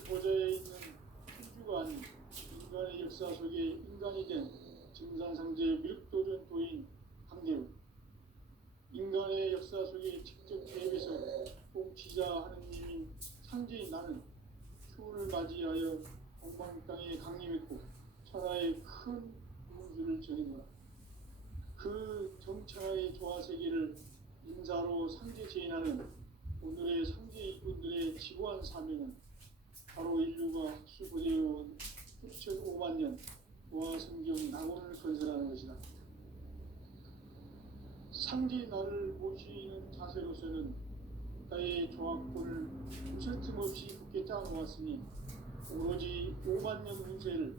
보좌에 있는 천주가 아닌 인간의 역사 속에 인간이 된 증산상제 미륵도전 도인 강대우, 인간의 역사 속에 직접 개입해서 통치자 하느님인 상제인 나는 추운을 맞이하여 동방 땅에 강림했고 천하의 큰 문수를 전했노라. 그 정천하의 조화세계를 인사로 상제 제인하는 오늘의 상제 일꾼들의 지고한 사명은 바로 인류가 학수고대해온 수천 5만 년 도화 성경 낙원을 건설하는 것이다. 상제 나를 모시는 자세로서는 나의 조합권을 무쇠틈 없이 굳게 짜놓았으니 오로지 5만 년 운세를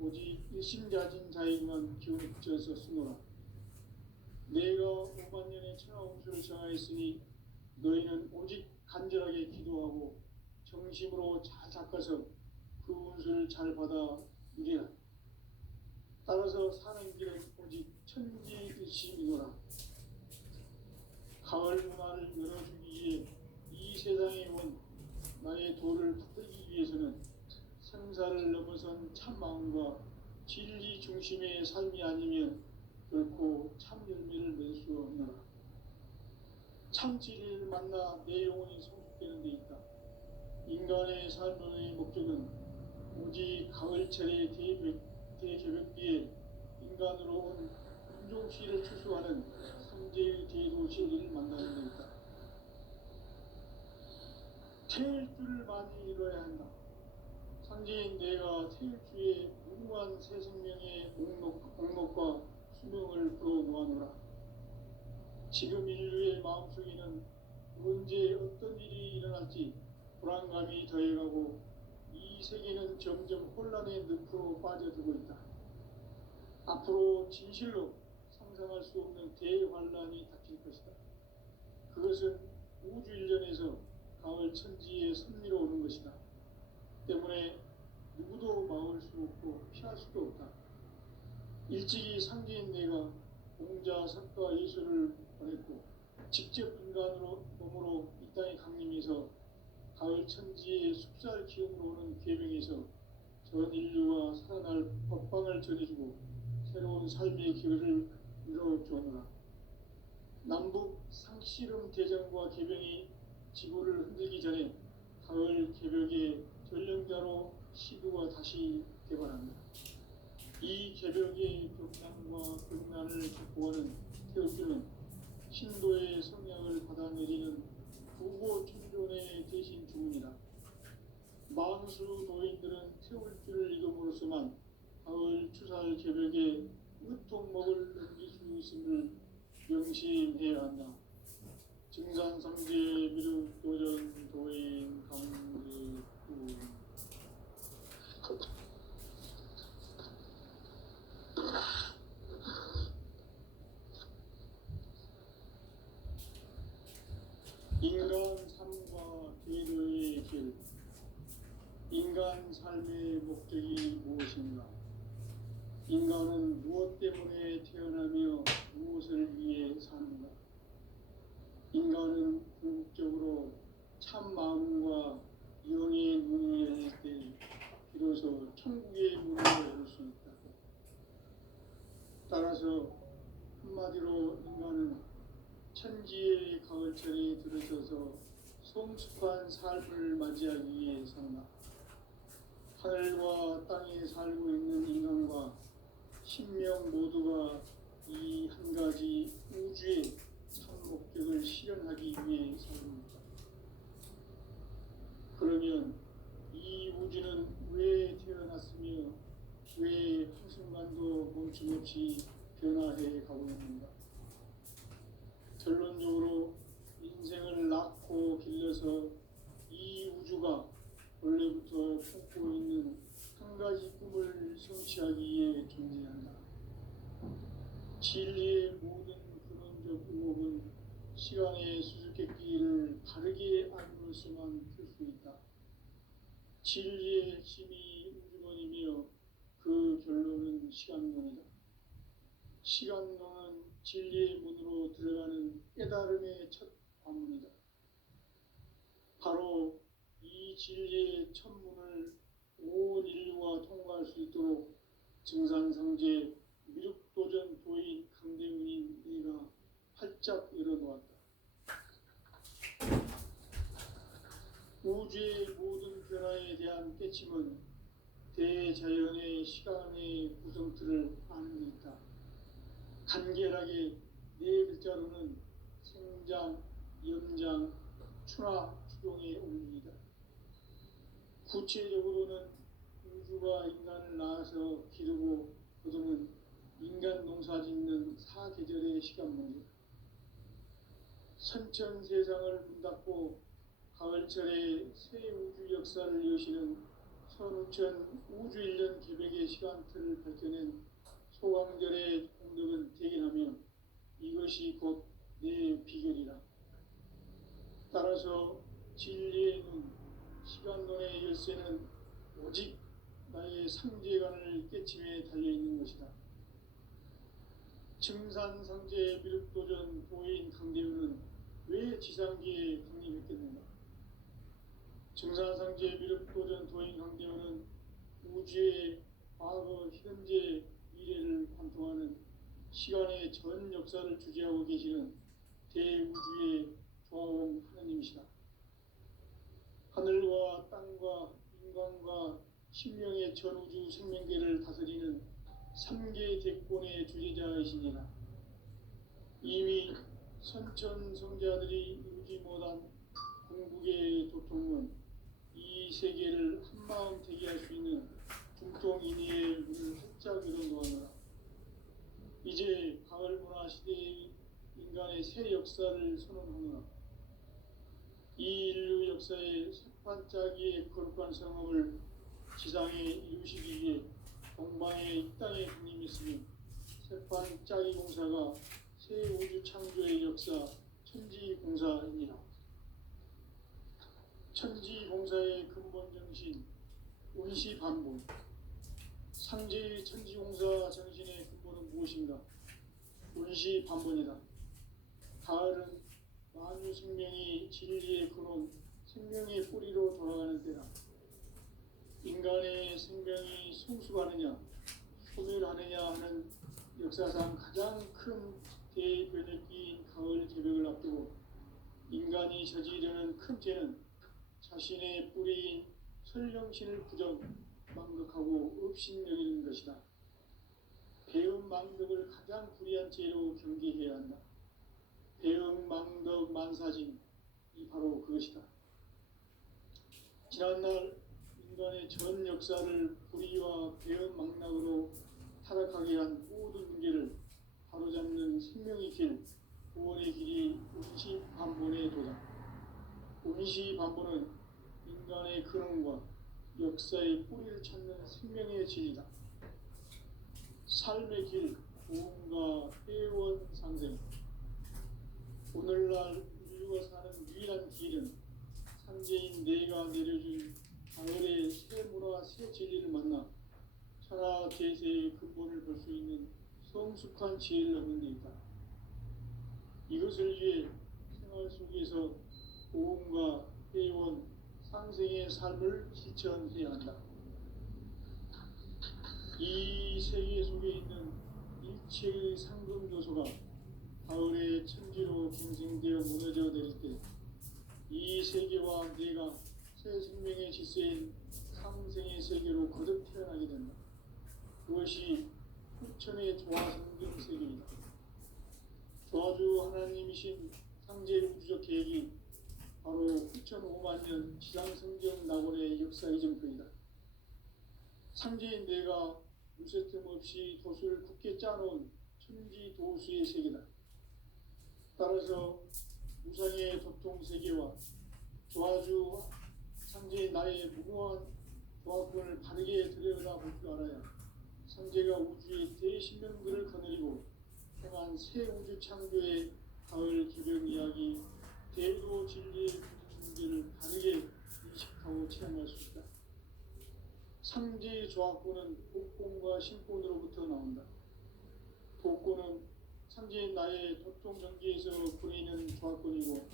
오직 일심자진 자에게만 기운을 붙여서 쓰노라. 내가 5만 년의 천하 운수를 정하였으니 너희는 오직 간절하게 기도하고 정심으로 잘 닦아서 그 운수를 잘 받아 누리라. 따라서 사는 길은 오직 천지일심이노라. 가을 문화를 열어주기 위해 이 세상에 온 나의 도를 받들기 위해서는 생사를 넘어선 참마음과 진리 중심의 삶이 아니면 결코 참 열매를 맺을 수 없노라. 참 진리를 만나 내 영혼이 성숙되는 데 있다. 인간의 삶의 목적은 오직 가을철의 대개벽비에 인간으로 온 인종시를 추수하는 상제의 대도 진리를 만나는 데 있다. 태일 줄을 많이 이뤄야 한다. 상제인 내가 태일 주에 무궁한 새 생명의 옥록과 수명을 불어놓아노라. 지금 인류의 마음속에는 언제 어떤 일이 일어날지 불안감이 더해가고 이 세계는 점점 혼란의 늪으로 빠져들고 있다. 앞으로 진실로 상상할 수 없는 대환란이 닥칠 것이다. 그것은 우주 일련에서 가을 천지의 섭리로 오는 것이다. 때문에 누구도 막을 수 없고 피할 수도 없다. 일찍이 상제인 내가 공자, 석가, 예수를 보냈고 직접 인간으로 몸으로 이 땅에 강림해서 가을 천지의 숲살 기운으로 오는 계명에서 전 인류가 살아날 법방을 전해주고 새로운 삶의 길을 이뤄주었노라. 남북 상씨름 대전과 개병이 지구를 흔들기 전에 가을 개벽의 전령자로 시도가 다시 개발합니다. 이 개벽의 격난과 극난을 극복하는 태극기는 신도의 성향을 받아내리는 부고 천존의 대신 주문이다. 만수 도인들은 태울 줄을 이름으로서만 가을 추살 개벽에 으통목을 넘길 수 있음을 명심해야 한다. 증산상제 미륵도전 도인 강대우. 인간 삶과 계도의 길. 인간 삶의 목적이 무엇인가? 인간은 무엇 때문에 태어나며 무엇을 위해 사는가? 인간은 궁극적으로 참 마음과 영의 문을 열 때 비로소 천국의 문을 열 수 있다. 따라서 한마디로 인간은 천지의 가을철에 들어서서 성숙한 삶을 맞이하기 위해 산다. 하늘과 땅에 살고 있는 인간과 신명 모두가 이 한 가지 우주의 참 목적을 실현하기 위해 살고있다. 그러면 이 우주는 왜 태어났으며 왜 한순간도 멈춤없이 변화해 가고 있는가? 결론적으로 인생을 낳고 길러서 이 우주가 원래부터 품고 있는 한 가지 꿈을 성취하기 위해 존재한다. 진리의 모든 근원적 의목은 시간의 수수께끼를 바르게 알므로서만 풀 수 있다. 진리의 핵심이 우주론이며 그 결론은 시간론이다. 시간론은 진리의 문으로 들어가는 깨달음의 첫 관문이다. 바로 이 진리의 천문을 온 인류가 통과할 수 있도록 증산상제 미륵도전 도인 강대훈인 네가 활짝 열어놓았다. 우주의 모든 변화에 대한 깨침은 대자연의 시간의 구성틀을 아는 데 있다. 간결하게 네 글자로는 생장, 염장, 추나 추동의 원리이다. 구체적으로는 우주가 인간을 낳아서 기르고 거두는 인간 농사 짓는 사계절의 시간 문제, 선천 세상을 문 닫고 가을철에 새 우주 역사를 여시는 선우천 우주 1년 계백의 시간틀을 밝혀낸 소강절의 공덕을 대견하며 이것이 곧 내 비결이라. 따라서 진리의 눈, 시간론의 열쇠는 오직 나의 상제관을 깨침에 달려있는 것이다. 증산상제 미륵도전 도인 강대훈은 왜 지상기에 강림했겠는가? 증산상제 미륵도전 도인 강대훈은 우주의 과거, 현재, 미래를 관통하는 시간의 전 역사를 주재하고 계시는 대우주의 조화원 하느님이시다. 하늘과 땅과 인간과 신명의 전우주 생명계를 다스리는 3계 대권의 주재자이시니라. 이미 선천성자들이 이루지 못한 궁극의 도통은 이 세계를 한마음 대기할 수 있는 중통인의의 문을 활짝 열어놓았노라. 이제 가을문화 시대의 인간의 새 역사를 선언하노라. 이 인류 역사의 석판짜기의 거룩한 성업을 지상에 이루시기 위해 동방의 이 땅에 군림했으니 석판짜기 공사가 새 우주 창조의 역사 천지공사이니라. 천지공사의 근본 정신 운시반본, 상제의 천지공사 정신의 근본은 무엇인가? 운시반본이다. 가을은 만유 생명이 진리의 근원, 생명의 뿌리로 돌아가는 때다. 인간의 생명이 성숙하느냐, 소멸하느냐 하는 역사상 가장 큰 대변혁기인 가을 개벽을 앞두고 인간이 저지르는 큰 죄는 자신의 뿌리인 설령신을 부정, 망덕하고 업신여기는 것이다. 배음 망덕을 가장 불의한 죄로 경계해야 한다. 배음 망덕 만사진, 이 바로 그것이다. 지난날 인간의 전 역사를 불의와 배음 망락으로 타락하게 한 모든 문제를 바로잡는 생명의 길, 구원의 길이 운시반본의 도다. 운시반본은 인간의 근원과 역사의 뿌리를 찾는 생명의 진리다. 삶의 길, 구원과 회원 상생. 오늘날 인류가 사는 유일한 길은 상제인 내가 내려준 가을의 새 문화, 새 진리를 만나 천하 대세의 근본을 볼 수 있는 성숙한 지혜를 얻는 데 있다. 이것을 위해 생활 속에서 보험과 회원, 상생의 삶을 실천해야 한다. 이 세계 속에 있는 일체의 상금 요소가 가을의 천지로 갱생되어 무너져 내릴 때 이 세계와 내가 새 생명의 질서인 상생의 세계로 거듭 태어나게 된다. 그것이 후천의 조화성경 세계이다. 조화주 하나님이신 상제의 우주적 계획이 바로 후천 5만년 지상성경 낙원의 역사 이정표이다. 상제인 내가 무쇠 틈 없이 도수를 굳게 짜놓은 천지도수의 세계다. 따라서 무상의 도통세계와 조화주 상제의 나의 무궁한 조화권을 바르게 들여다볼 줄 알아야 상제가 우주의 대신명들을 거느리고 행한 새 우주 창조의 가을 기병 이야기, 대도 진리의 문제를 바르게 인식하고 체험할 수 있다. 상제의 조화권은 복권과 신권으로부터 나온다. 복권은 상제인 나의 도통 경계에서 보내는 조합권이고,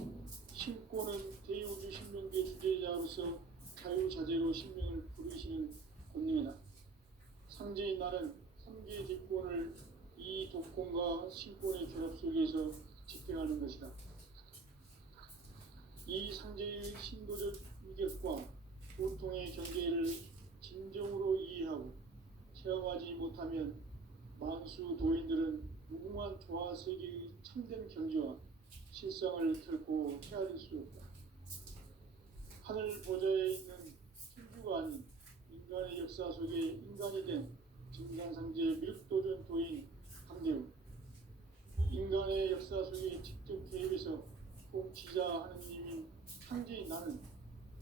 신권은 대우주 신명계 주제자로서 자유자재로 신명을 부르시는 권능이다. 상제인 나는 3개 뒷권을 이 독권과 신권의 결합 속에서 집행하는 것이다. 이 상제의 신도적 위격과 보통의 경계를 진정으로 이해하고 체험하지 못하면 만수 도인들은 무궁한 조화 세계의 참된 경지와 실상을 결코 헤아릴 수 없다. 하늘 보좌에 있는 천주가 아닌 인간의 역사 속에 인간이 된 증산상제 미륵도전 도인 강대우, 인간의 역사 속에 직접 개입해서 통치자 하느님인 상제인 나는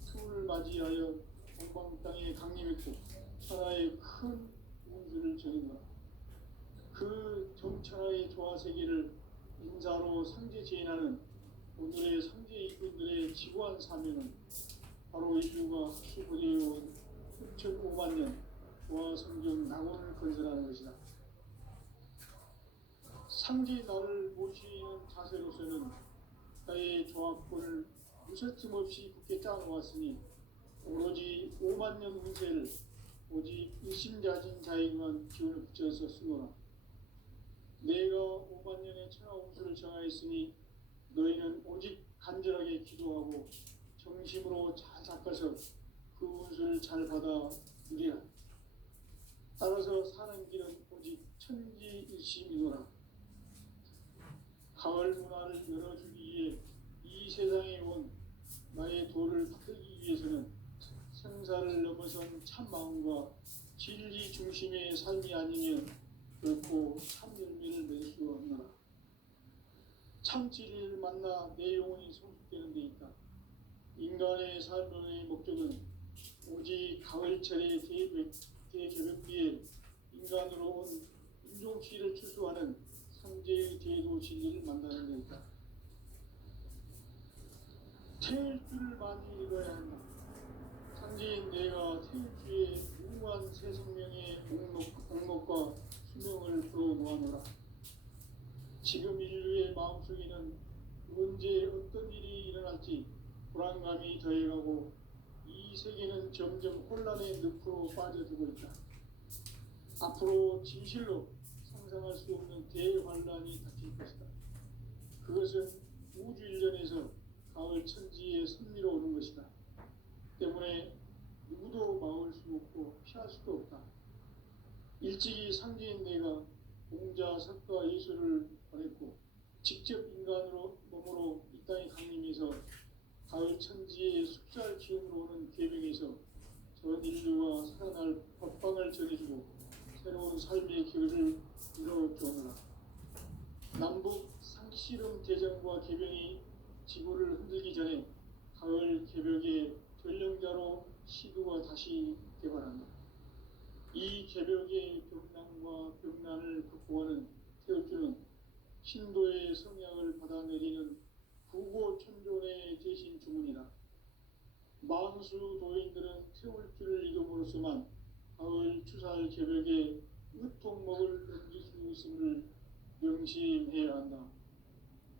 수를 맞이하여 동방 땅에 강림했고 천하의 큰 운수를 정했노라. 그 정천하의 조화 세계를 인사로 상제 제인하는 오늘의 상제 이꾼들의 지구한 사명은 바로 인류가 학수보내어온 6,500만 년 조화 성경 낙원을 건설하는 것이다. 상제 나를 모시는 자세로서는 나의 조합권을 무설짐 없이 굳게 짜놓았으니 오로지 5만 년 운세를 오직 일심자진 자에게만 기운을 붙여서 쓰노라. 내가 5만 년의 천하 운수를 정하였으니 너희는 오직 간절하게 기도하고 정심으로 잘 닦아서 그 운수를 잘 받아 누리라. 따라서 사는 길은 오직 천지일심이노라. 가을 문화를 열어주기 위해 이 세상에 온 나의 도를 받들기 위해서는 생사를 넘어선 참 마음과 진리 중심의 삶이 아니면 결코 참 열매를 낼 수 없노라. 참 진리를 만나 내 영혼이 성숙되는 데 있다. 인간의 삶의 목적은 오직 가을철의 대개벽비에 인간으로 온 인종시를 추수하는 상제의 제도 진리를 만나는 데 있다. 태일 줄을 많이 읽어야 한다. 상제인 내가 태일주의 무궁한 새 생명의 옥목과 수명을 불어놓아노라. 지금 인류의 마음속에는 언제 어떤 일이 일어날지 불안감이 더해가고 이 세계는 점점 혼란의 늪으로 빠져들고 있다. 앞으로 진실로 상상할 수 없는 대환란이 닥칠 것이다. 그것은 우주 일련에서 가을 천지의 섭리로 오는 것이다. 때문에 누구도 막을 수 없고 피할 수도 없다. 일찍이 상제인 내가 공자, 석가, 예수를 보냈고 직접 인간으로 몸으로 이 땅에 강림해서 가을 천지의 숫살 기운으로 오는 계명에서 전 인류가 살아날 법방을 전해주고 새로운 삶의 길을 이뤄주노라. 남북 상씨름 대전과 개병이 지구를 흔들기 전에 가을 개벽의 전령자로 시도가 다시 개발한다. 이 개벽의 병난과 병난을 극복하는 태울주는 신도의 성약을 받아내리는 구고천존의 대신 주문이다. 만수 도인들은 태울주를 이름으로서만 가을 추살 개벽에 의통목을 넘길 수 있음을 명심해야 한다.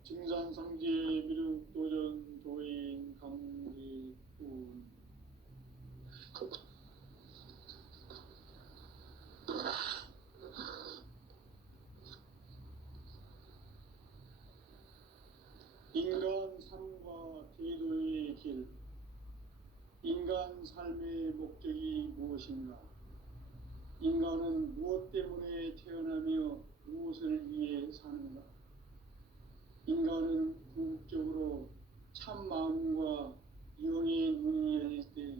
증산상제 미륵도전 도인 강제군 인간 삶과 제도의 길. 인간 삶의 목적이 무엇인가? 인간은 무엇 때문에 태어나며 무엇을 위해 사는가? 인간은 궁극적으로 참 마음과 영의 문이 열릴 때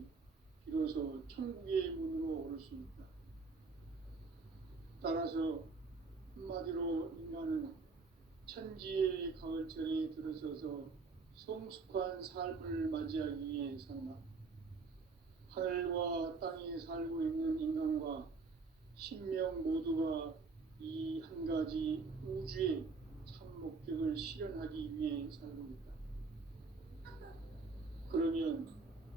비로소 천국의 문으로 오를 수 있다. 따라서 한마디로 인간은 천지의 가을철에 들어서서 성숙한 삶을 맞이하기 위해 산다. 하늘과 땅에 살고 있는 인간과 신명 모두가 이 한 가지 우주의 참 목적을 실현하기 위해 살고 있다. 그러면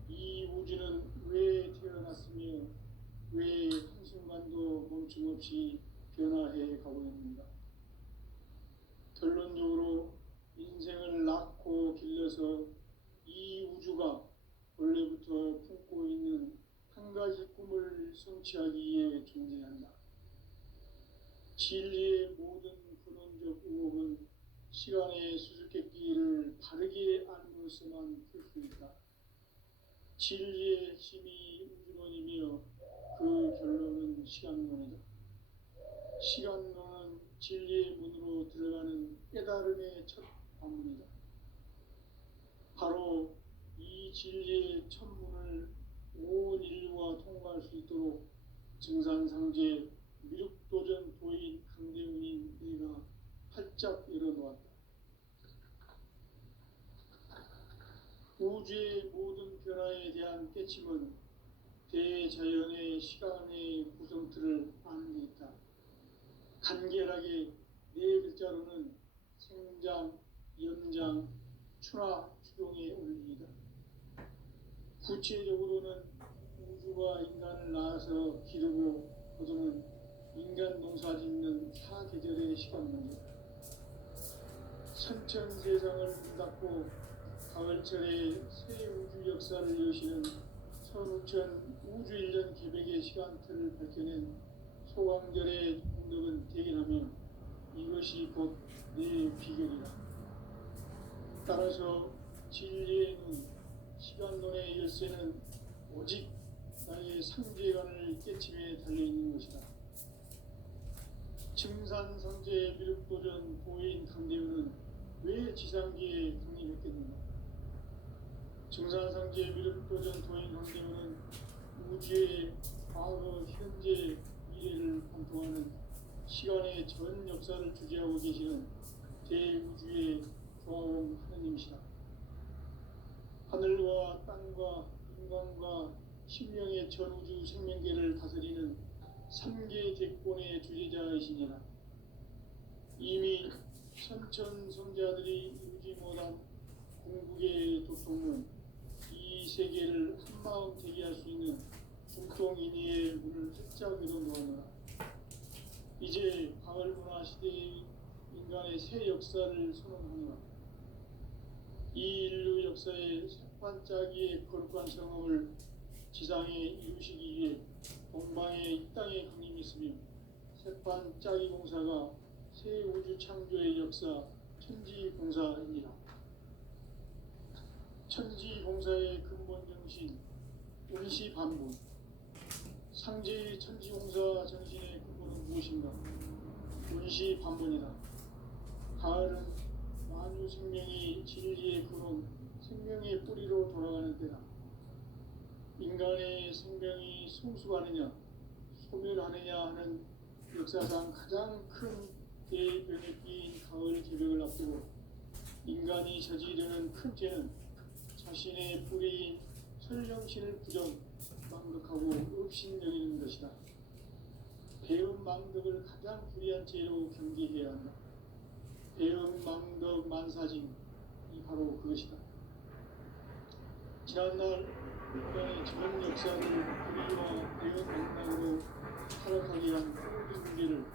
이 우주는 왜 태어났으며 왜 한순간도 멈춤없이 변화해 가고 있는가? 성취하기에 존재한다. 진리의 모든 근원적 의혹은 시간의 수수께끼를 바르게 알므로서만 풀 수 있다. 진리의 핵심이 우주론이며 그 결론은 시간론이다. 시간론은 진리의 문으로 들어가는 깨달음의 첫 관문이다. 바로 이 진리의 첫 문을 온 인류가 통과할 수 있도록 증산상제 미륵도전 도인 강대훈인 내가 활짝 열어놓았다. 우주의 모든 변화에 대한 깨침은 대자연의 시간의 구성틀을 아는 데 있다. 간결하게 네 글자로는 생장, 연장, 추나 추동의 원리이다. 구체적으로는 우주가 인간을 낳아서 기르고 거두는 인간 농사 짓는 사계절의 시간 문제다. 선천 세상을 문 닫고 가을철에 새 우주 역사를 여시는 선우천 우주 1년 계백의 시간틀을 밝혀낸 소강절의 공덕은 대견하며 이것이 곧 내 비결이다. 따라서 진리의 눈, 시간론의 열쇠는 오직 나의 상제관을 깨침에 달려있는 것이다. 증산상제 미륵도전 도인 강대훈은 왜 지상계에 강림했겠는가? 증산상제 미륵도전 도인 강대훈은 우주의 과거, 현재, 미래를 관통하는 시간의 전 역사를 주재하고 계시는 대우주의 조화원 하느님이시다. 하늘과 땅과 인간과 신명의 전우주 생명계를 다스리는 3계 대권의 주재자이시니라. 이미 선천성자들이 이루지 못한 궁극의 도통은 이 세계를 한마음 되게 할 수 있는 중통인의의 문을 활짝 열어놓으노라. 이제 가을문화 시대의 인간의 새 역사를 선언하노라. 이 인류 역사의 색반짝이의 거룩한 성험을 지상에 이루시기 위해 동방의 이 땅에 강림했으며 색반짝이 공사가 새 우주 창조의 역사 천지공사입니다. 천지공사의 근본 정신 운시반분. 상제의 천지공사 정신의 근본은 무엇인가? 운시반분이다. 가을은 만유 생명이 진리의 근원, 생명의 뿌리로 돌아가는 때다. 인간의 생명이 성숙하느냐, 소멸하느냐 하는 역사상 가장 큰 대변혁기인 가을 계백을 앞두고 인간이 저지르는 큰 죄는 자신의 뿌리인 설령신을 부정, 망덕하고 업신여기는 것이다. 배음 망덕을 가장 불의한 죄로 경계해야 한다. 배음 망덕 만사징이 바로 그것이다. 지난날 인간의 전 역사를 불의와 배음 망덕으로 타락하게 한 모든 문제를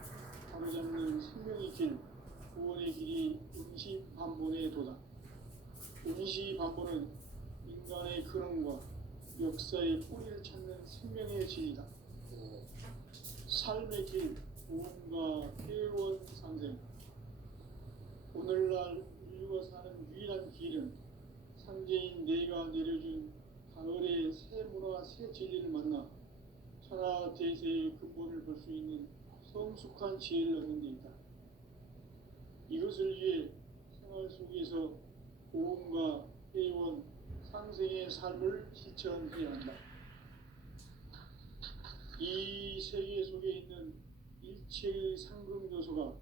바로잡는 생명의 길, 구원의 길이 운시반본의 도다. 운시반본은 인간의 근원과 역사의 뿌리를 찾는 생명의 진리다. 삶의 길, 구원과 회원 상생. 오늘날 인류가 사는 유일한 길은 상제인 내가 내려준 가을의 새 문화, 새 진리를 만나 천하 대세의 근본을 볼 수 있는 성숙한 지혜를 얻는 데 있다. 이것을 위해 생활 속에서 고음과 회원, 상생의 삶을 실천해야 한다. 이 세계 속에 있는 일체의 상금 요소가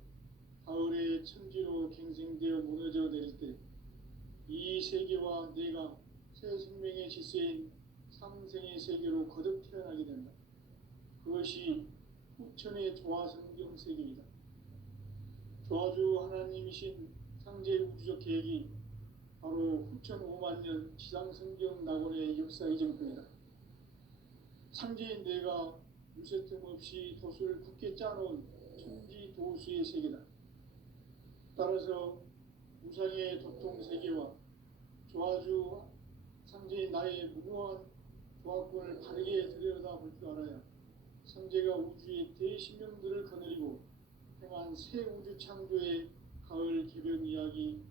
가을의 천지로 갱생되어 무너져 내릴 때 이 세계와 내가 새 생명의 질서인 상생의 세계로 거듭 태어나게 된다. 그것이 후천의 조화성경 세계이다. 조화주 하나님이신 상제 우주적 계획이 바로 후천 5만 년 지상성경 낙원의 역사 이정표이다. 상제인 내가 유세틈 없이 도수를 굳게 짜놓은 천지 도수의 세계다. 따라서 무상의 도통 세계와 조화주 상제인 나의 무모한 조화권을 바르게 들여다볼 줄 알아야 성제가 우주의 대신명들을 거느리고 행한 새 우주 창조의 가을 개변 이야기,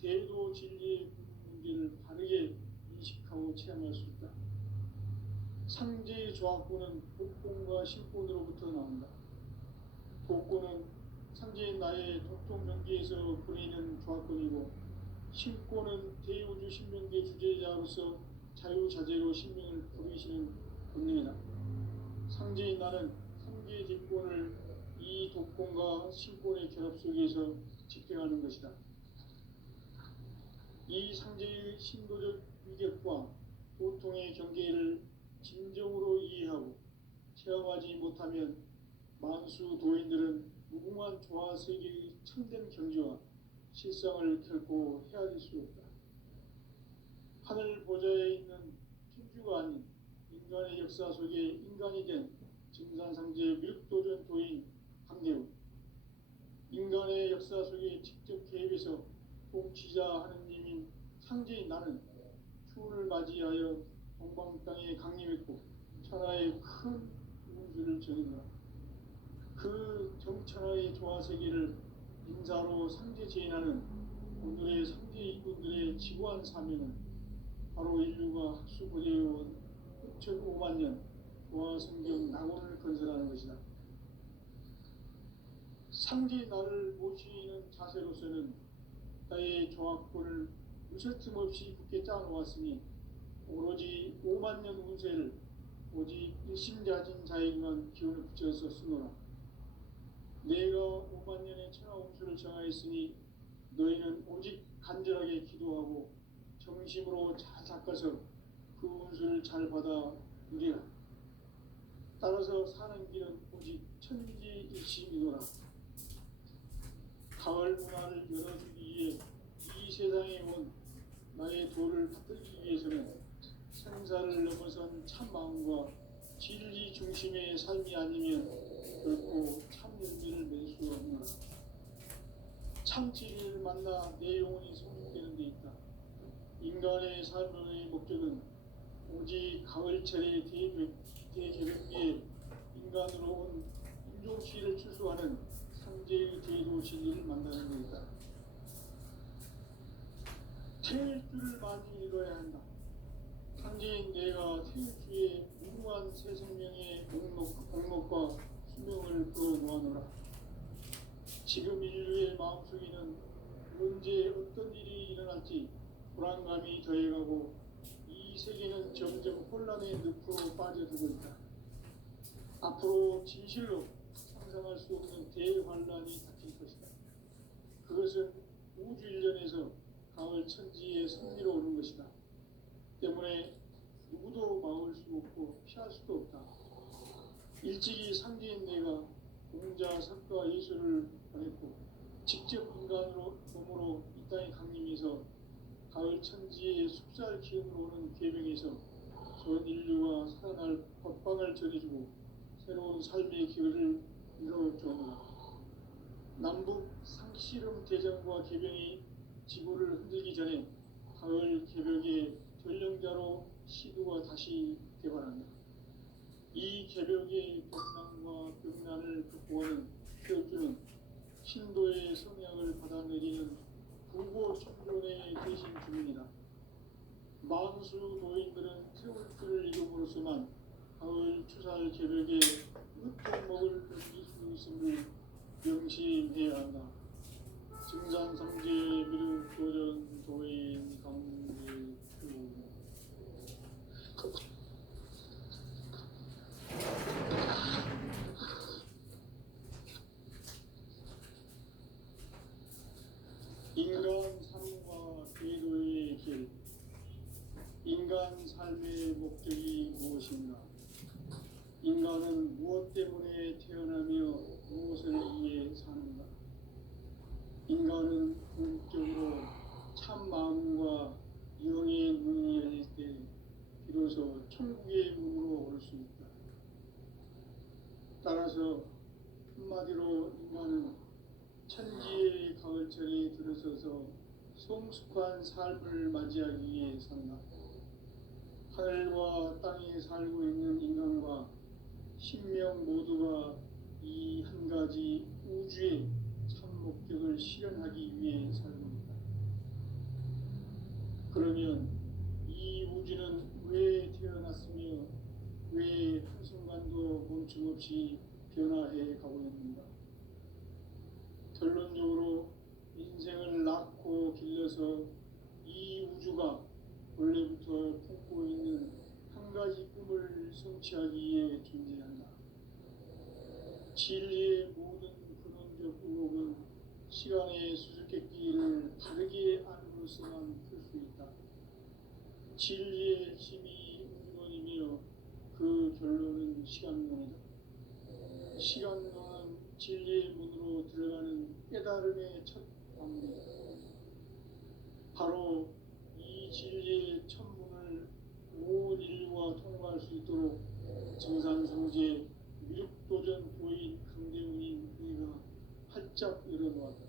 대도 진리의 문제를 바르게 인식하고 체험할 수 있다. 상제의 조합구는 복권과 신권으로부터 나온다. 복권은 상제의 나의 독통전기에서 보이는 조합권이고, 신권은 대우주 신명계 주제자로서 자유자재로 신명을 부르시는 본능이다. 상제의 나는 상제의 뒷권을 이 독권과 신권의 결합 속에서 집행하는 것이다. 이 상제의 신도적 위격과 고통의 경계를 진정으로 이해하고 체험하지 못하면 만수 도인들은 무궁한 조화 세계의 참된 경지와 실상을 결코 헤아릴 수 없다. 하늘 보좌에 있는 천주가 아닌 인간의 역사 속에 인간이 된 증산상제 밀도전 도인 강대우, 인간의 역사 속에 직접 개입해서 통치자 하느님인 상제인 나는 추운을 맞이하여 동방 땅에 강림했고 천하의 큰 운수를 전했노라. 그 정천하의 조화세계를 인사로 상제 제인하는 오늘의 상제 이군들의 지구한 사명은 바로 인류가 학수고대해온 6,500만 년 조화성경 낙원을 건설하는 것이다. 상제 나를 모시는 자세로서는 나의 조합권을 무쇠 틈 없이 굳게 짜놓았으니 오로지 5만 년 운세를 오직 일심자진 자에게만 기운을 붙여서 쓰노라. 내가 5만 년의 천하 운수를 정하였으니 너희는 오직 간절하게 기도하고 정심으로 잘 닦아서 그 운수를 잘 받아 누리라. 따라서 사는 길은 오직 천지일심이노라. 가을 문화를 열어주기 위해 이 세상에 온 나의 도를 받들기 위해서는 생사를 넘어선 참 마음과 진리 중심의 삶이 아니면 결코 참 열매를 맺을 수 없노라. 참 진리를 만나 내 영혼이 성육되는 데 있다. 인간의 삶의 목적은 오직 가을철의 대개벽기에 인간으로 온 인종시를 추수하는 상제의 대도 진리를 만나는 것이다. 태일 줄을 많이 이뤄야 한다. 상제인 내가 태일주의 무궁한 새 생명의 목록과 수명을 풀어놓아노라. 지금 인류의 마음속에는 언제 어떤 일이 일어날지 불안감이 더해가고 이 세계는 점점 혼란의 늪으로 빠져들고 있다. 앞으로 진실로 상상할 수 없는 대환란이 닥칠 것이다. 그것은 우주 일련에서 가을 천지의 승리로 오는 것이다. 때문에 누구도 막을 수 없고 피할 수도 없다. 일찍이 상제인 내가 공자, 석가, 예수를 보냈고 직접 인간으로 몸으로 이 땅에 강림해서 가을 천지의 숲살 기운으로 오는 계명에서 전 인류가 살아날 법방을 전해주고 새로운 삶의 기회를 이뤄주었노라. 남북 상씨름 대전과 개병이 지구를 흔들기 전에 가을 개벽의 전령자로 시도가 다시 개발한다. 이 개벽의 벽난과 벽난을 극복하는 태엽주는 신도의 성향을 받아내리는 부고 청존의 대신 주민이다. 만수 노인들은 태울줄을 이름으로서만 가을 추살 개벽의 으통목을 넘길 수 있음을 명심해야 한다. 증산상제 미륵도전 도인 강제주 인간 삶과 궤도의 길. 인간 삶의 목적이 무엇인가? 인간은 무엇 때문에 태어나며 무엇을 위해 사는가? 인간은 궁극적으로 참 마음과 영의 문이 열릴 때 비로소 천국의 문으로 올 수 있다. 따라서 한마디로 인간은 천지의 가을철에 들어서서 성숙한 삶을 맞이하기 위해 산다. 하늘과 땅에 살고 있는 인간과 신명 모두가 이 한 가지 우주의 참 목적을 실현하기 위해 살고있다. 그러면 이 우주는 왜 태어났으며 왜 한순간도 멈춤 없이 변화해 가고 있는가? 결론적으로 인생을 낳고 길러서 이 우주가 원래부터 품고 있는 한 가지 꿈을 성취하기 위해 존재한다. 진리의 모든 근원적 의혹은 시간의 수수께끼를 다르게 안으로서만 풀 수 있다. 진리의 핵심이 우주론이며 그 결론은 시간론이다. 시간론은 진리의 문으로 들어가는 깨달음의 첫 방문이다. 바로 이 진리의 첫 문을 온 인류가 통과할 수 있도록 정산성제 미륵도전 도인 강대문인 내가 활짝 열어놓았다.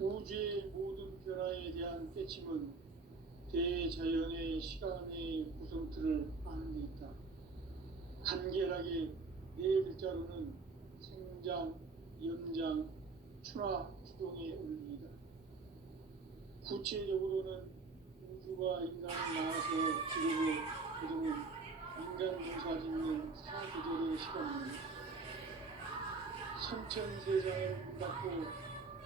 우주의 모든 변화에 대한 깨침은 대자연의 시간의 구성틀을 아는 데 있다. 간결하게 네 글자로는 생장, 연장, 추나 추동의 원리이다. 구체적으로는 우주가 인간을 낳아서 기르고 그동은 인간 농사 짓는 사계절의 시간입니다. 선천세상을 문 닫고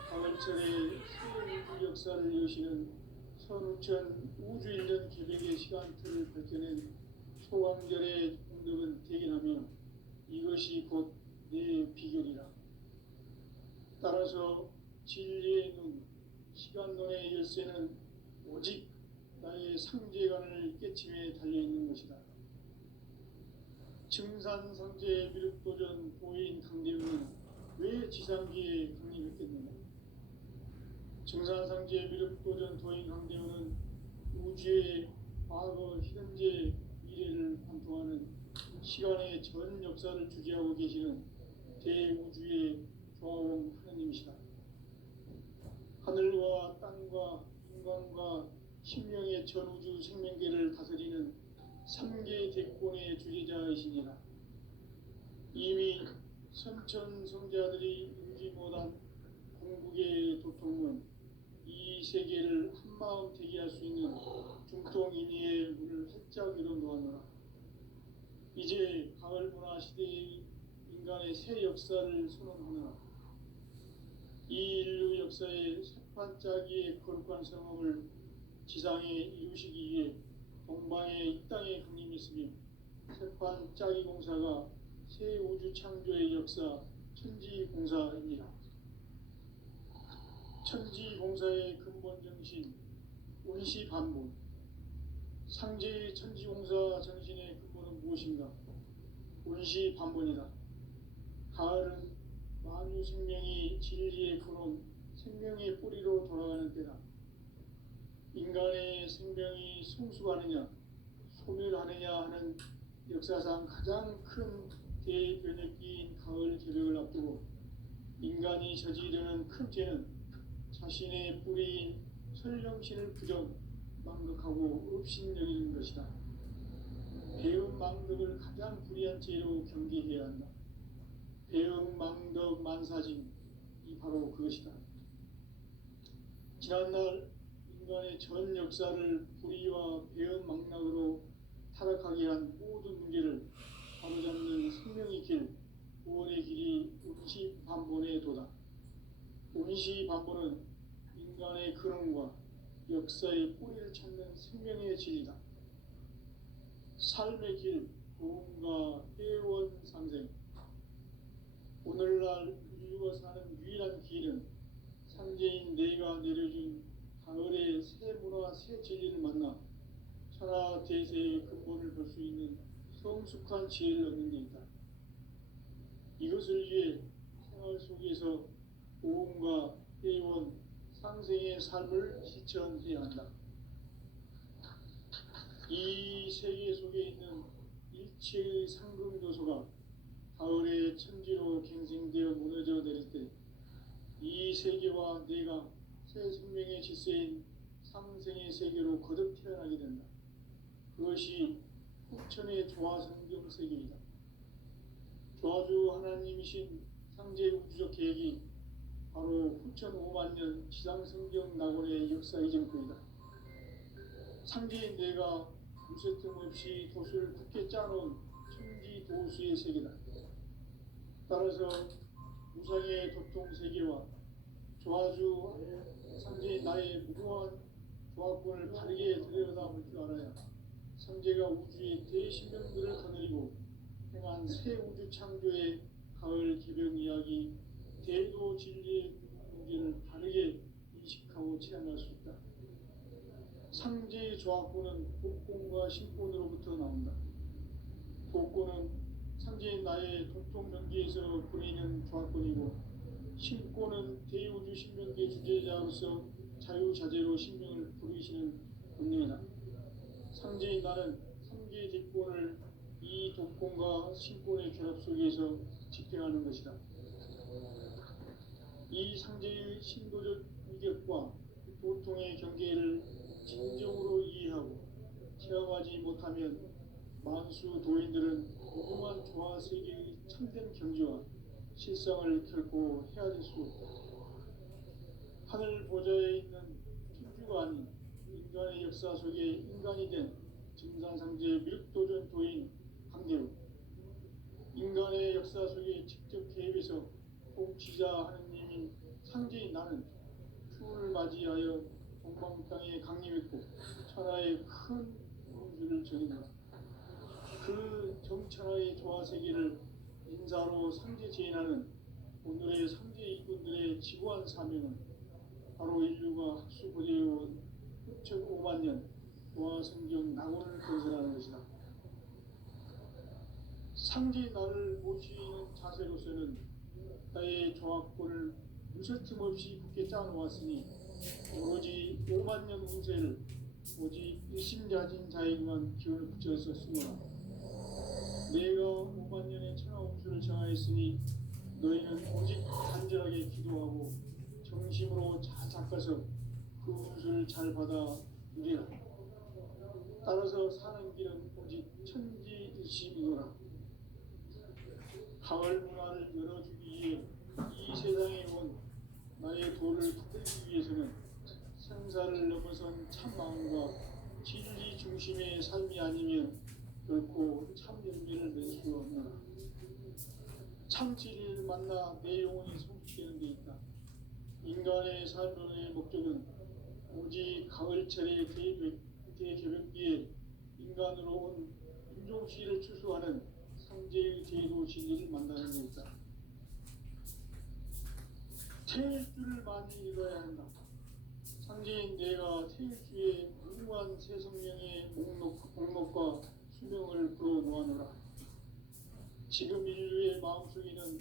가을철에 새 우주 역사를 여시는 선우천 우주일년 계백의 시간틀을 밝혀낸 소강절의 공덕은 대견하며 이것이 곧 내 비결이라. 따라서 진리의 눈, 시간론의 열쇠는 오직 나의 상제관을 깨침에 달려있는 것이다. 증산상제 미륵도전 보인 강대우는 왜 지상기에 강림했겠느냐? 증산상제 미륵도전 도인 강대우는 우주의 과거, 현재, 미래를 관통하는 시간의 전 역사를 주재하고 계시는 대우주의 조화원 하느님이시다. 하늘과 땅과 인간과 신명의 전우주 생명계를 다스리는 3개 대권의 주재자이시니라. 이미 선천성자들이 인지 못한 궁극의 도통은 이 세계를 한마음 되게 할 수 있는 중통인의의 문을 활짝 열어놓았노라. 이제 가을 문화 시대의 인간의 새 역사를 선언하노라. 이 인류 역사의 새판짜기의 거룩한 성험을 지상에 이루시기 위해 동방의 이 땅에 강림했으며 새판짜기 공사가 새 우주 창조의 역사 천지공사입니다. 천지공사의 근본 정신 원시반본. 상제의 천지공사 정신의 근본은 무엇인가? 원시반본이다. 가을은 만유 생명이 진리의 근원, 생명의 뿌리로 돌아가는 때다. 인간의 생명이 성숙하느냐, 소멸하느냐 하는 역사상 가장 큰 대변혁기인 가을 개벽을 앞두고 인간이 저지르는 큰 죄는 자신의 뿌리인 설령신을 부정, 망덕하고 업신여기는 것이다. 배음 망덕을 가장 불의한 죄로 경계해야 한다. 배음 망덕 만사징, 이 바로 그것이다. 지난날 인간의 전 역사를 불의와 배음 망락으로 타락하게 한 모든 문제를 바로잡는 생명의 길, 구원의 길이 원시반본의 도다. 원시반본은 인간의 근원과 역사의 뿌리를 찾는 생명의 진리다. 삶의 길, 도움과 회원 상생. 오늘날 인류가 사는 유일한 길은 상제인 내가 내려준 가을의 새 문화, 새 진리를 만나 천하 대세의 근본을 볼 수 있는 성숙한 지혜를 얻는 데 있다. 이것을 위해 생활 속에서 도움과 회원, 상생의 삶을 실천해야 한다. 이 세계 속에 있는 일체의 상금요소가 가을의 천지로 갱생되어 무너져 내릴 때 이 세계와 내가 새 생명의 질서인 상생의 세계로 거듭 태어나게 된다. 그것이 후천의 조화성경 세계이다. 조화주 하나님이신 상제 우주적 계획이 바로 후천 5만 년 지상성경 낙원의 역사 이전부이다. 상제인 내가 무쇠틈 없이 도수를 굳게 짜놓은 천지 도수의 세계다. 따라서 우상의 도통 세계와 조화주 상제인 나의 무궁한 조화권을 바르게 들여다볼 줄 알아야 상제가 우주의 대신명들을 거느리고 행한 새 우주 창조의 가을 개벽 이야기 대도 진리의 문제를 바르게 인식하고 체험할 수 있다. 상제의 조화권은 복권과 신권으로부터 나온다. 복권은 상제인 나의 도통 명기에서 보이는 조화권이고, 신권은 대우주 신명계 주제자로서 자유자재로 신명을 부르시는 본능이다. 상제인 나는 3개의 뒷권을 이 도권과 신권의 결합 속에서 집행하는 것이다. 이 상제의 신도적 위격과 도통의 경계를 진정으로 이해하고 체험하지 못하면 만수 도인들은 무궁한 조화 세계의 참된 경지와 실상을 결코 헤아릴 수 없다. 하늘 보좌에 있는 천주가 아닌 인간의 역사 속에 인간이 된 증산상제 미륵도전 도인 강대우, 인간의 역사 속에 직접 개입해서 통치자 하느님인 상제인 나는 추운을 맞이하여 동방 땅에 강림했고 천하의 큰 공주를 정의하라. 그 정천하의 조화 세계를 인사로 상제 제인하는 오늘의 상제 일꾼들의 지구한 사명은 바로 인류가 학수고대해온 후천 5만 년 조화 성경 낙원을 건설하는 것이다. 상제인 나를 모시는 자세로서는 나의 조화권을 무쇠틈 없이 굳게 짜놓았으니 오로지 5만 년 운세를 오직 일심자진 자에게만 기운을 붙여서 쓰노라. 내가 5만 년의 천하 운수를 정하였으니 너희는 오직 간절하게 기도하고 정심으로 잘 닦아서 그 운수를 잘 받아 누리라. 따라서 사는 길은 오직 천지일심이노라. 가을 문화를 열어주기 위해 이 세상에 온 나의 도를 붙들기 위해서는 생사를 넘어선 참마음과 진리 중심의 삶이 아니면 결코 참 열매를 맺을 수 없노라. 참 진리를 만나 내 영혼이 성취되는 데 있다. 인간의 삶의 목적은 오직 가을철의 대개벽기에 인간으로 온 인종시를 추수하는 상제의 제도 진리를 만나는 데 있다. 태일주를 많이 읽어야 한다. 상제인 내가 태일주의 무궁한 새 성령의 목록과 수명을 불어모아노라. 지금 인류의 마음속에는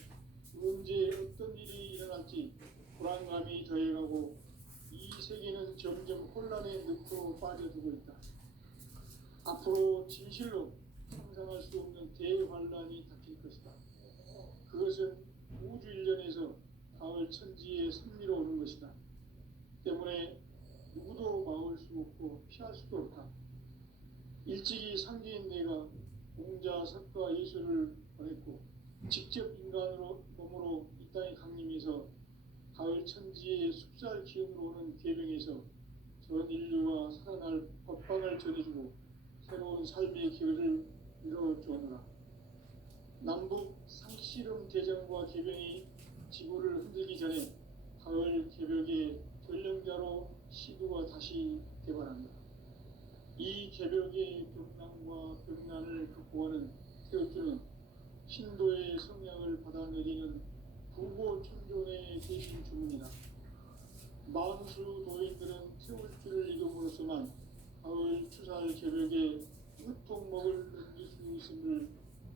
언제 어떤 일이 일어날지 불안감이 더해가고 이 세계는 점점 혼란의 늪으로 빠져들고 있다. 앞으로 진실로 상상할 수 없는 대환란이 닥칠 것이다. 그것은 우주 일련에서 가을 천지의 섭리로 오는 것이다. 때문에 누구도 막을 수 없고 피할 수도 없다. 일찍이 상제인 내가 공자, 석가, 예수를 보냈고 직접 인간으로 몸으로 이 땅에 강림해서 가을 천지의 숲살 기운으로 오는 계명에서 전 인류가 살아날 법방을 전해주고 새로운 삶의 길을 이뤄주었노라. 남북 상씨름 대전과 계병이 지구를 흔들기 전에 가을 개벽의 전령자로 시도가 다시 개발한다. 이 개벽의 벽난과 벽난을 극복하는 태울주는 신도의 성량을 받아내리는 부고 천존의 대신 주문이다. 만수 도인들은 태울주를 이름으로서만 가을 추살 개벽의 으통목을 넘길 수 있음을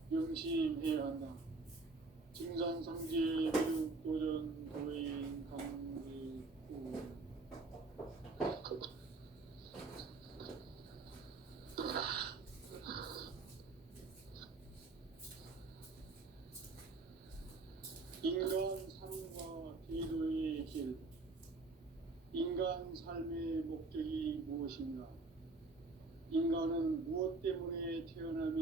명심해야 한다. 증산상제 미륵도전 도인 강제구 인간 삶과 제도의 길. 인간 삶의 목적이 무엇인가? 인간은 무엇 때문에 태어나며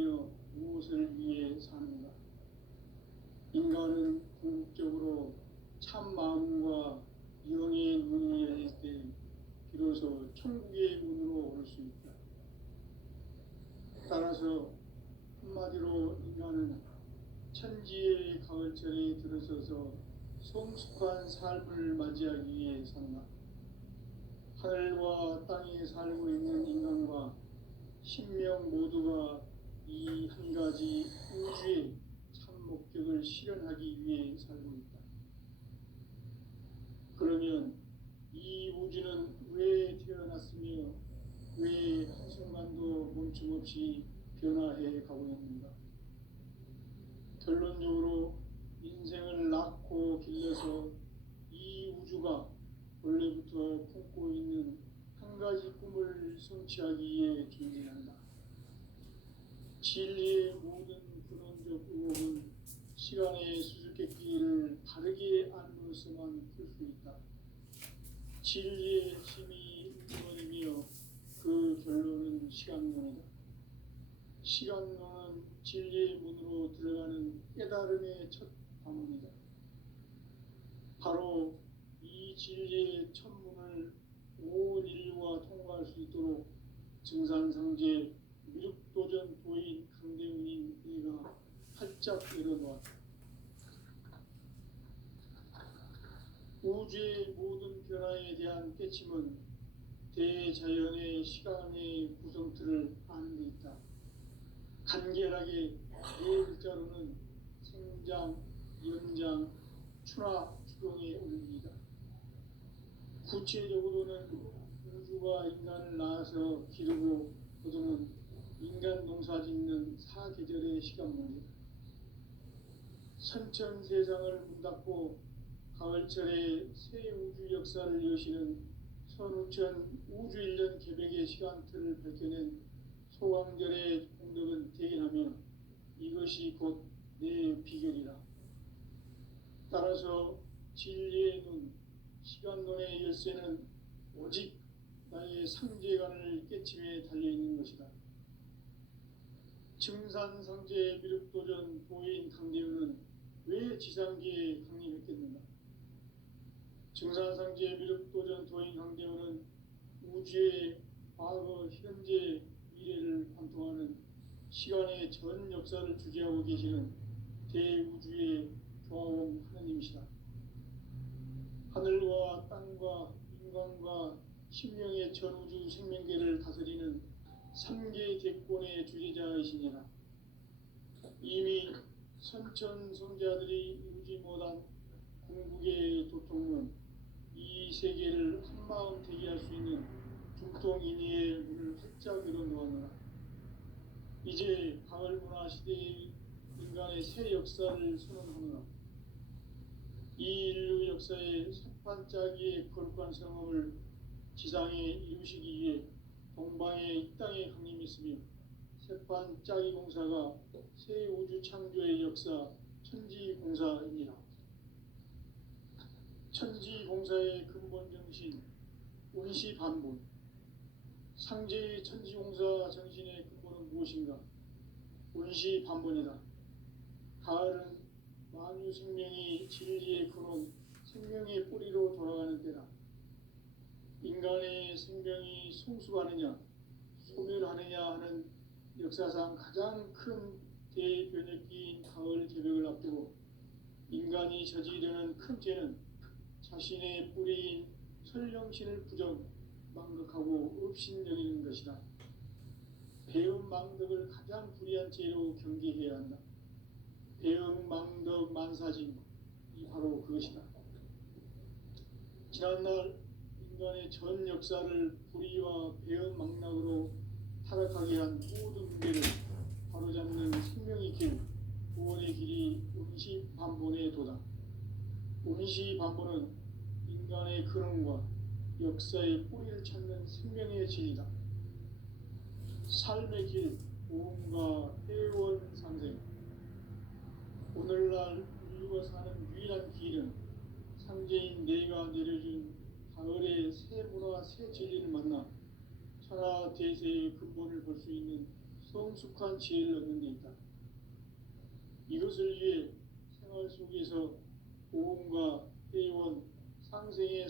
따라서 한마디로 인간은 천지의 가을철에 들어서서 성숙한 삶을 맞이하기 위해 산다. 하늘과 땅에 살고 있는 인간과 신명 모두가 이 한 가지 우주의 참 목적을 실현하기 위해 살고 있다. 그러면 이 우주는 왜 태어났으며 왜 한순간도 멈춤없이 변화해 가고 있는가? 결론적으로 인생을 낳고 길러서 이 우주가 원래부터 품고 있는 한 가지 꿈을 성취하기 위해 존재한다. 진리의 모든 근원적 의혹은 시간의 수수께끼를 바르게 알므로서만 풀 수 있다. 진리의 핵심이 근원이며 그 결론은 시간론이다. 시간론은 진리의 문으로 들어가는 깨달음의 첫 방문이다. 바로 이 진리의 첫 문을 온 인류가 통과할 수 있도록 증산상제 미륵도전 도인 강대훈인 내가 활짝 열어놓았다. 우주의 모든 변화에 대한 깨침은 대자연의 시간의 구성틀을 아는 데 있다. 간결하게 네 글자로는 생장, 연장, 추나 추동의 원리이다. 구체적으로는 우주가 인간을 낳아서 기르고 거두는 인간 농사 짓는 사계절의 시간문이다. 선천세상을 문닫고 가을철에 새 우주 역사를 여시는 선우천 우주일년 개백의 시간틀을 밝혀낸 소강절의 공덕은 대견하며 이것이 곧 내 비결이라. 따라서 진리의 눈, 시간론의 열쇠는 오직 나의 상제관을 깨침에 달려있는 것이다. 증산상제 미륵도전 도인 강대훈은 왜 지상계에 강림했겠는가? 증산상제 미륵도전 도인 강대훈은 우주의 과거, 현재, 미래를 관통하는 시간의 전 역사를 주재하고 계시는 대우주의 조화원 하느님이시다. 하늘과 땅과 인간과 신명의 전우주 생명계를 다스리는 3계 대권의 주재자이시니라. 이미 선천성자들이 이루지 못한 궁극의 도통론, 이 세계를 한마음 되게 할 수 있는 중통인의의 문을 활짝 열어놓았노라. 이제 가을문화 시대의 인간의 새 역사를 선언하노라. 이 인류 역사의 새판짜기의 거룩한 성험을 지상에 이루시기 위해 동방의 이 땅에 강림했으며 새판짜기 공사가 새 우주 창조의 역사 천지공사이니라. 천지공사의 근본 정신 운시반본, 상제의 천지공사 정신의 근본은 무엇인가? 운시반본이다. 가을은 만유 생명이 진리의 근원, 생명의 뿌리로 돌아가는 때다. 인간의 생명이 성숙하느냐, 소멸하느냐 하는 역사상 가장 큰 대변혁기인 가을 개벽을 앞두고 인간이 저지르는 큰 죄는 자신의 뿌리인 설령신을 부정, 망극하고 업신여기는 것이다. 배음 망덕을 가장 불의한 죄로 경계해야 한다. 배음 망덕 만사진, 이 바로 그것이다. 지난날 인간의 전 역사를 불의와 배음 망락으로 타락하게 한 모든 문제를 바로잡는 생명의 길, 구원의 길이 운시반본의 도다. 운시반본은 인간의 근원과 역사의 뿌리를 찾는 생명의 진리다. 삶의 길, 오음과 회원 상생. 오늘날 인류가 사는 유일한 길은 상제인 내가 내려준 가을의 새 문화, 새 진리를 만나 천하 대세의 근본을 볼 수 있는 성숙한 지혜를 얻는 데 있다. 이것을 위해 생활 속에서 오음과 회원, 상생의